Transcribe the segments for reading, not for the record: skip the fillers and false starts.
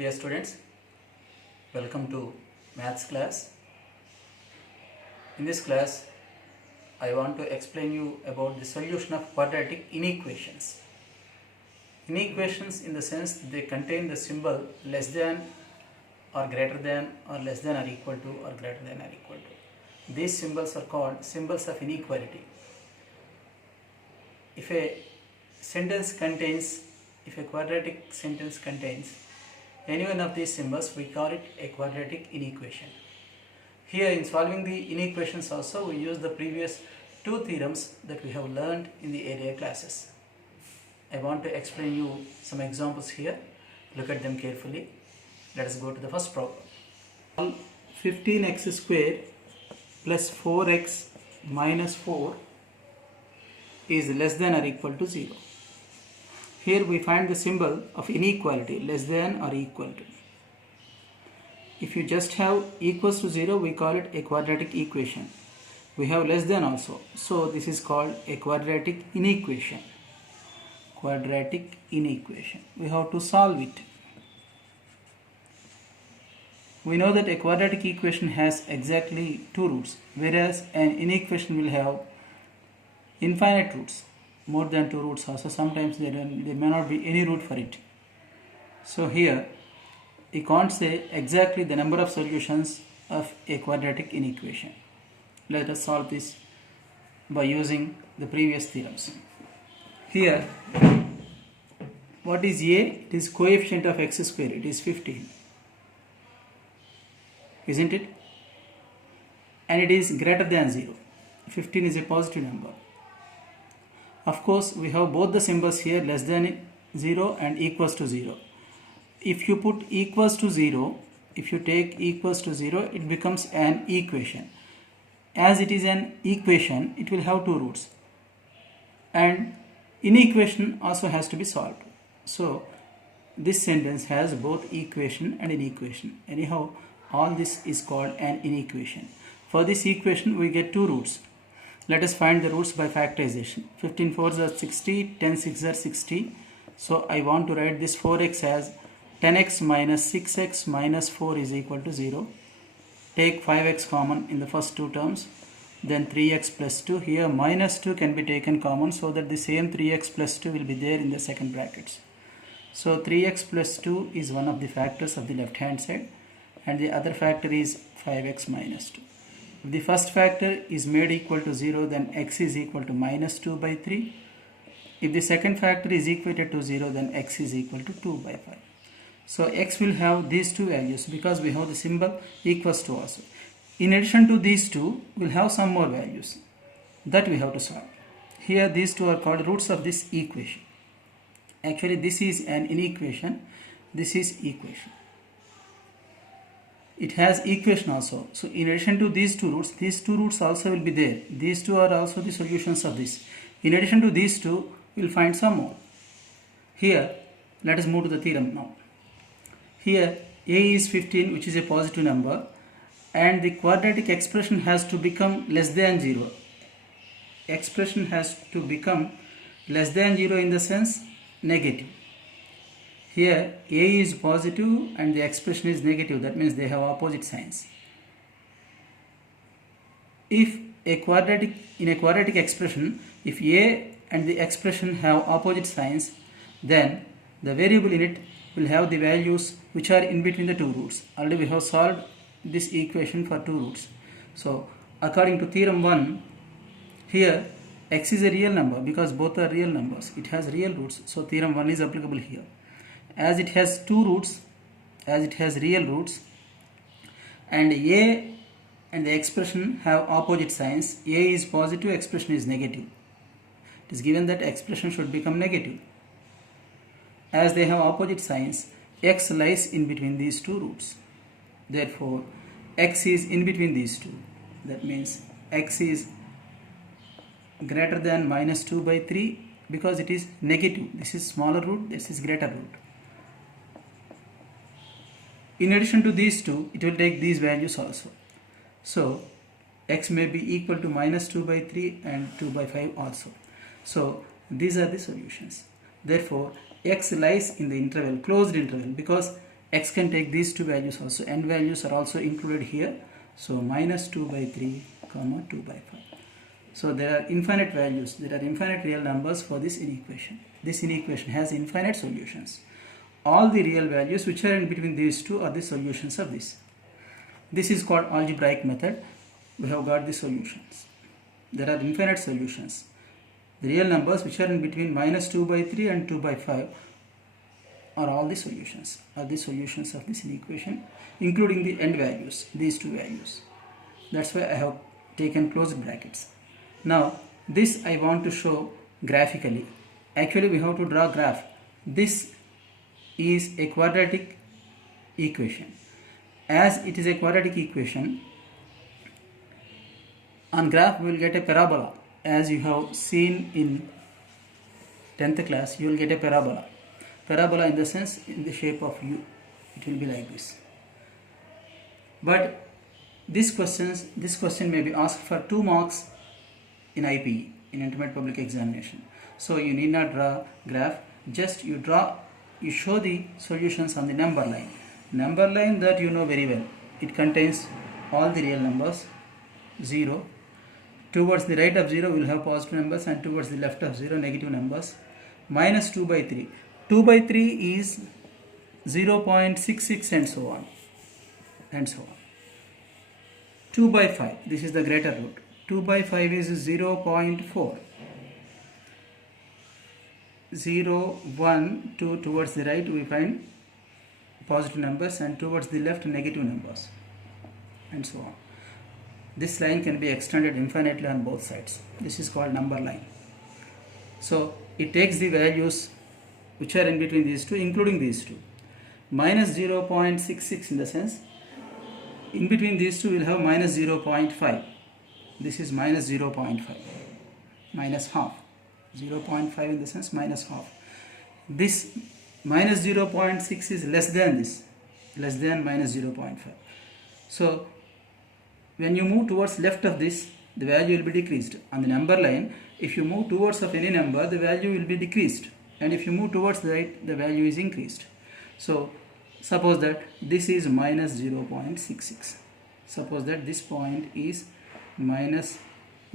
Dear students, welcome to maths class. In this class, I want to explain you about the solution of quadratic inequations. Inequations in the sense they contain the symbol less than or greater than or less than or equal to or greater than or equal to. These symbols are called symbols of inequality. If a quadratic sentence contains any one of these symbols, we call it a quadratic inequation. Here in solving the inequations also, we use the previous two theorems that we have learned in the earlier classes. I want to explain you some examples here. Look at them carefully. Let us go to the first problem. 15x square plus 4x minus 4 is less than or equal to 0. Here we find the symbol of inequality, less than or equal to. If you just have equals to 0, we call it a quadratic equation. We have less than also. So this is called a quadratic inequation. Quadratic inequation. We have to solve it. We know that a quadratic equation has exactly two roots, whereas an inequation will have infinite roots. More than two roots also. Sometimes there may not be any root for it. So here you can't say exactly the number of solutions of a quadratic inequation. Let us solve this by using the previous theorems. Here, what is a? It is coefficient of x square. It is 15, isn't it? And it is greater than 0. 15 is a positive number. Of course, we have both the symbols here, less than 0 and equals to 0. If you put equals to 0, if you take equals to 0, it becomes an equation. As it is an equation, it will have two roots. And inequation also has to be solved. So, this sentence has both equation and inequation. Anyhow, all this is called an inequation. For this equation, we get two roots. Let us find the roots by factorization. 15 4s are 60, 10 6s are 60. So I want to write this 4x as 10x minus 6x minus 4 is equal to 0. Take 5x common in the first two terms. Then 3x plus 2. Here minus 2 can be taken common so that the same 3x plus 2 will be there in the second brackets. So 3x plus 2 is one of the factors of the left hand side. And the other factor is 5x minus 2. If the first factor is made equal to 0, then x is equal to minus 2 by 3. If the second factor is equated to 0, then x is equal to 2 by 5. So x will have these two values because we have the symbol equals to also. In addition to these two, we'll have some more values that we have to solve. Here these two are called roots of this equation. Actually this is an inequation, this is equation. It has equation also. So in addition to these two roots also will be there. These two are also the solutions of this. In addition to these two, we will find some more. Here, let us move to the theorem now. Here, a is 15, which is a positive number, and the quadratic expression has to become less than 0. Expression has to become less than 0 in the sense negative. Here a is positive and the expression is negative, that means they have opposite signs. If in a quadratic expression, if a and the expression have opposite signs, then the variable in it will have the values which are in between the two roots. Already we have solved this equation for two roots. So according to theorem 1, here x is a real number because both are real numbers. It has real roots. So theorem 1 is applicable here. As it has two roots, as it has real roots, and a and the expression have opposite signs, a is positive, expression is negative. It is given that expression should become negative. As they have opposite signs, x lies in between these two roots. Therefore, x is in between these two. That means x is greater than minus 2 by 3 because it is negative. This is smaller root, this is greater root. In addition to these two, it will take these values also. So, x may be equal to minus 2 by 3 and 2 by 5 also. So, these are the solutions. Therefore, x lies in the interval, closed interval, because x can take these two values also, and values are also included here. So minus 2 by 3 comma 2 by 5. So there are infinite values, there are infinite real numbers for this inequation. This inequation has infinite solutions. All the real values which are in between these two are the solutions of this. This is called algebraic method. We have got the solutions. There are infinite solutions. The real numbers which are in between minus 2 by 3 and 2 by 5 are all the solutions, of this inequation, including the end values, these two values. That's why I have taken closed brackets. Now this I want to show graphically. Actually we have to draw a graph. This is a quadratic equation. As it is a quadratic equation, on graph we will get a parabola. As you have seen in 10th class, you will get a parabola. Parabola in the sense, in the shape of U. It will be like this. But this question may be asked for 2 marks in IPE, in Intermediate Public Examination. So you need not draw graph, just you show the solutions on the number line. Number line that you know very well. It contains all the real numbers, 0. Towards the right of 0 we will have positive numbers, and towards the left of 0 negative numbers. Minus 2 by 3. 2 by 3 is 0.66 and so on. And so on. 2 by 5. This is the greater root. 2 by 5 is 0.4. 0, 1, 2 towards the right we find positive numbers, and towards the left negative numbers, and so on. This line can be extended infinitely on both sides. This is called number line. So it takes the values which are in between these two, including these two. Minus 0.66 in the sense, in between these two we will have minus 0.5. This is minus 0.5, minus half. 0.5 in the sense minus half. This minus 0.6 is less than this, less than minus 0.5. So when you move towards left of this, the value will be decreased. On the number line, if you move towards of any number, the value will be decreased, and if you move towards the right, the value is increased. So suppose that this is minus 0.66. Suppose that this point is minus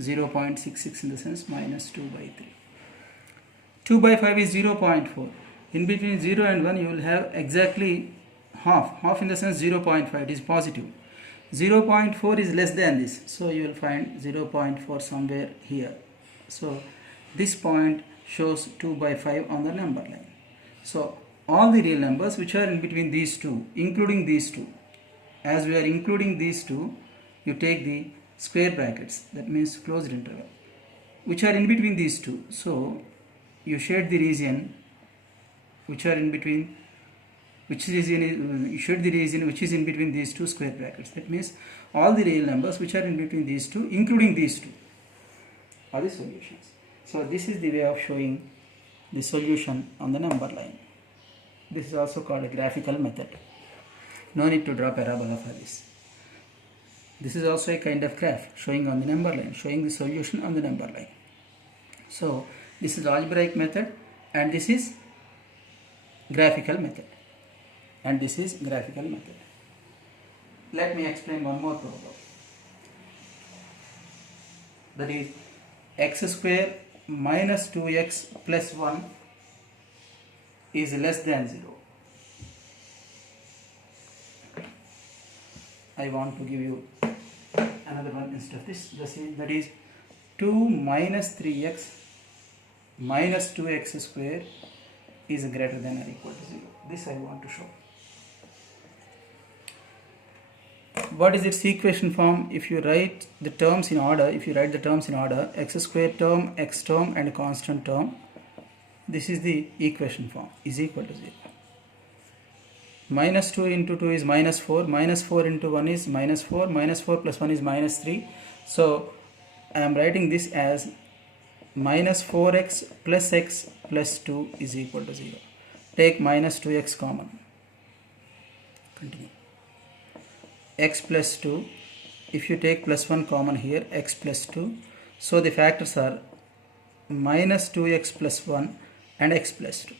0.66 in the sense minus 2 by 3. 2 by 5 is 0.4. In between 0 and 1 you will have exactly half. Half in the sense 0.5, it is positive. 0.4 is less than this, so you will find 0.4 somewhere here. So this point shows 2 by 5 on the number line. So all the real numbers which are in between these two, including these two, as we are including these two, you take the square brackets, that means closed interval, which are in between these two. So you shade the region which are in between, you shade the region which is in between these two square brackets. That means all the real numbers which are in between these two, including these two, are the solutions. So this is the way of showing the solution on the number line. This is also called a graphical method. No need to draw parabola for this. This is also a kind of graph showing on the number line, showing the solution on the number line. So this is algebraic method, and this is graphical method. And this is graphical method. Let me explain one more problem. That is x square minus 2x plus 1 is less than 0. I want to give you another one instead of this. That is 2 minus 3x minus 2x square is greater than or equal to 0. This I want to show. What is its equation form? If you write the terms in order, x square term, x term and constant term, this is the equation form, is equal to 0. Minus 2 into 2 is minus 4, minus 4 into 1 is minus 4, minus 4 plus 1 is minus 3. So I am writing this as minus 4x plus 2 is equal to 0. Take minus 2x common. Continue. X plus 2, if you take plus 1 common here, x plus 2. So the factors are minus 2x plus 1 and x plus 2.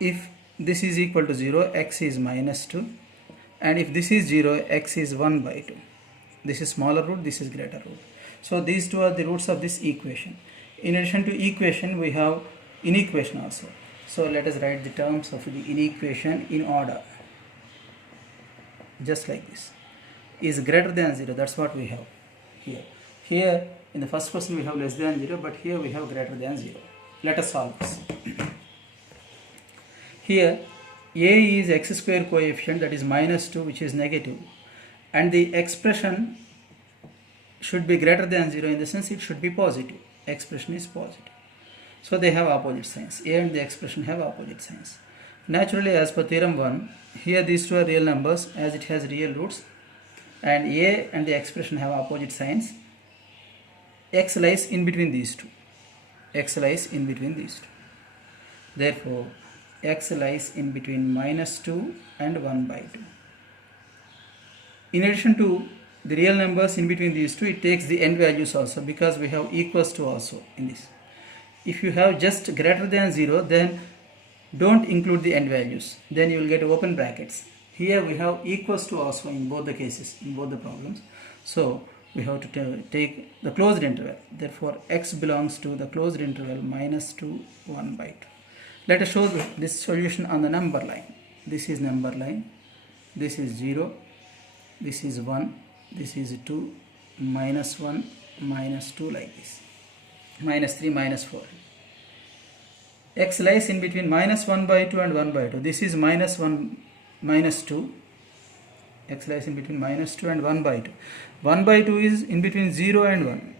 if this is equal to 0, x is minus 2, and if this is 0, x is 1 by 2. This is smaller root, this is greater root. So these two are the roots of this equation. In addition to equation, we have inequation also. So let us write the terms of the inequation in order, just like this. Is greater than 0, that's what we have here. Here in the first question we have less than 0, but here we have greater than 0. Let us solve this. Here a is x square coefficient, that is minus 2, which is negative, and the expression should be greater than 0, in the sense it should be positive. Expression is positive. So they have opposite signs. A and the expression have opposite signs. Naturally, as per theorem 1, here these two are real numbers as it has real roots, and a and the expression have opposite signs. X lies in between these two. X lies in between these two. Therefore, x lies in between minus 2 and 1 by 2. In addition to the real numbers in between these two, it takes the end values also, because we have equals to also in this. If you have just greater than 0, then don't include the end values, then you will get open brackets. Here we have equals to also in both the cases, in both the problems. So we have to take the closed interval. Therefore x belongs to the closed interval minus 2, 1 by 2. Let us show this solution on the number line. This is number line, this is 0, this is 1, this is 2, minus 1, minus 2, like this, minus 3, minus 4. X lies in between minus 1 by 2 and 1 by 2. This is minus 1, minus 2. X lies in between minus 2 and 1 by 2. 1 by 2 is in between 0 and 1.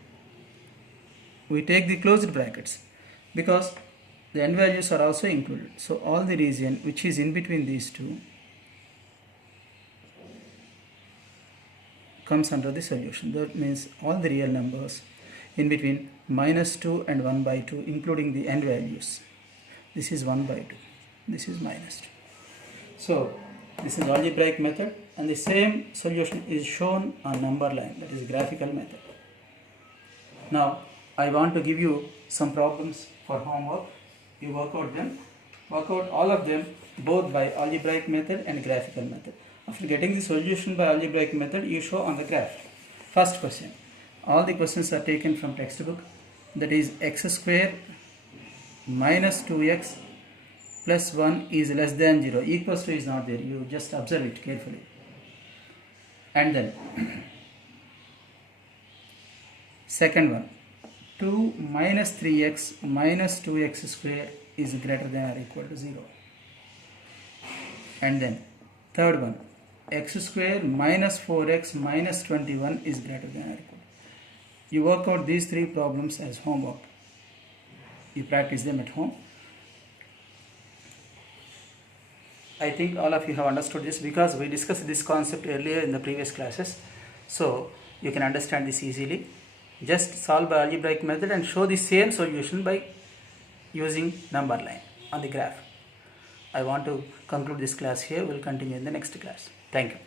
We take the closed brackets because the end values are also included. So all the region which is in between these two comes under the solution. That means all the real numbers in between minus 2 and 1 by 2, including the end values. This is 1 by 2. This is minus 2. So this is algebraic method, and the same solution is shown on number line, that is graphical method. Now I want to give you some problems for homework. You work out them, work out all of them both by algebraic method and graphical method. After getting the solution by algebraic method, you show on the graph. First question. All the questions are taken from textbook, that is x square minus 2x plus 1 is less than 0. Equals to is not there. You just observe it carefully. And then second one, 2 minus 3x minus 2x square is greater than or equal to 0. And then third one, x square minus 4x minus 21 is greater than or equal. You work out these three problems as homework. You practice them at home. I think all of you have understood this because we discussed this concept earlier in the previous classes. So you can understand this easily. Just solve by algebraic method and show the same solution by using number line on the graph. I want to conclude this class here. We will continue in the next class. Thank you.